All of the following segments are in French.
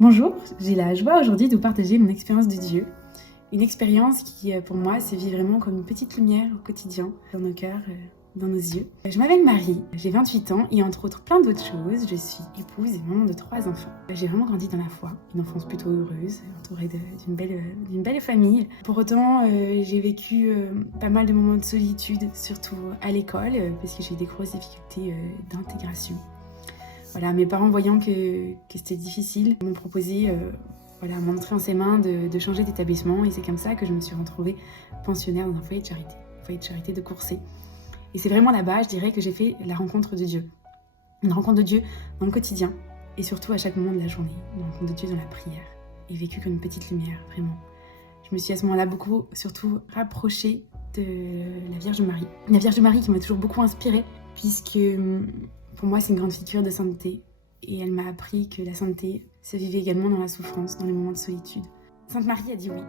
Bonjour, j'ai la joie aujourd'hui de vous partager mon expérience de Dieu. Une expérience qui, pour moi, se vit vraiment comme une petite lumière au quotidien, dans nos cœurs, dans nos yeux. Je m'appelle Marie, j'ai 28 ans et entre autres plein d'autres choses, je suis épouse et maman de 3 enfants. J'ai vraiment grandi dans la foi, une enfance plutôt heureuse, entourée d'une belle famille. Pour autant, j'ai vécu pas mal de moments de solitude, surtout à l'école, parce que j'ai eu des grosses difficultés d'intégration. Voilà, mes parents, voyant que c'était difficile, m'ont proposé, à m'entrer en ses mains de changer d'établissement. Et c'est comme ça que je me suis retrouvée pensionnaire dans un foyer de charité de Courcey. Et c'est vraiment là-bas, je dirais, que j'ai fait la rencontre de Dieu. Une rencontre de Dieu dans le quotidien et surtout à chaque moment de la journée. Une rencontre de Dieu dans la prière et vécu comme une petite lumière, vraiment. Je me suis à ce moment-là beaucoup, surtout, rapprochée de la Vierge Marie. La Vierge Marie qui m'a toujours beaucoup inspirée, puisque pour moi, c'est une grande figure de sainteté. Et elle m'a appris que la sainteté se vivait également dans la souffrance, dans les moments de solitude. Sainte Marie a dit oui.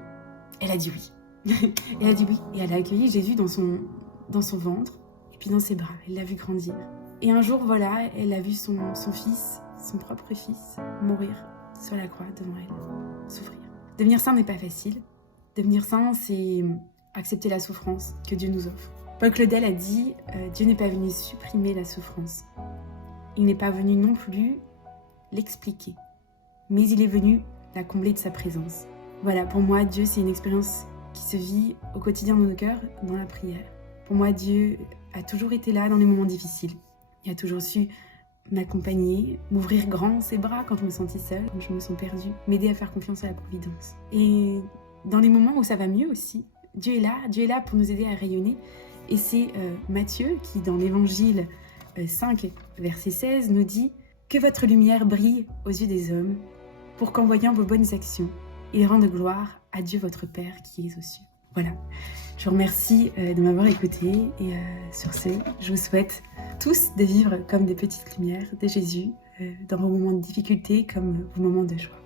Elle a dit oui. Elle a dit oui. Et elle a accueilli Jésus dans son ventre, et puis dans ses bras. Elle l'a vu grandir. Et un jour, voilà, elle a vu son fils, son propre fils, mourir sur la croix devant elle, souffrir. Devenir saint n'est pas facile. Devenir saint, c'est accepter la souffrance que Dieu nous offre. Paul Claudel a dit « Dieu n'est pas venu supprimer la souffrance. Il n'est pas venu non plus l'expliquer, mais il est venu la combler de sa présence. » Voilà, pour moi, Dieu, c'est une expérience qui se vit au quotidien dans nos cœurs, dans la prière. Pour moi, Dieu a toujours été là dans les moments difficiles. Il a toujours su m'accompagner, m'ouvrir grand ses bras quand je me sentais seule, quand je me sens perdue, m'aider à faire confiance à la providence. Et dans les moments où ça va mieux aussi, Dieu est là pour nous aider à rayonner. Et c'est Matthieu qui, dans l'Évangile 5, verset 16, nous dit « Que votre lumière brille aux yeux des hommes, pour qu'en voyant vos bonnes actions, ils rendent gloire à Dieu votre Père qui est aux cieux. » Voilà, je vous remercie de m'avoir écouté et sur ce, je vous souhaite tous de vivre comme des petites lumières de Jésus dans vos moments de difficulté comme vos moments de joie.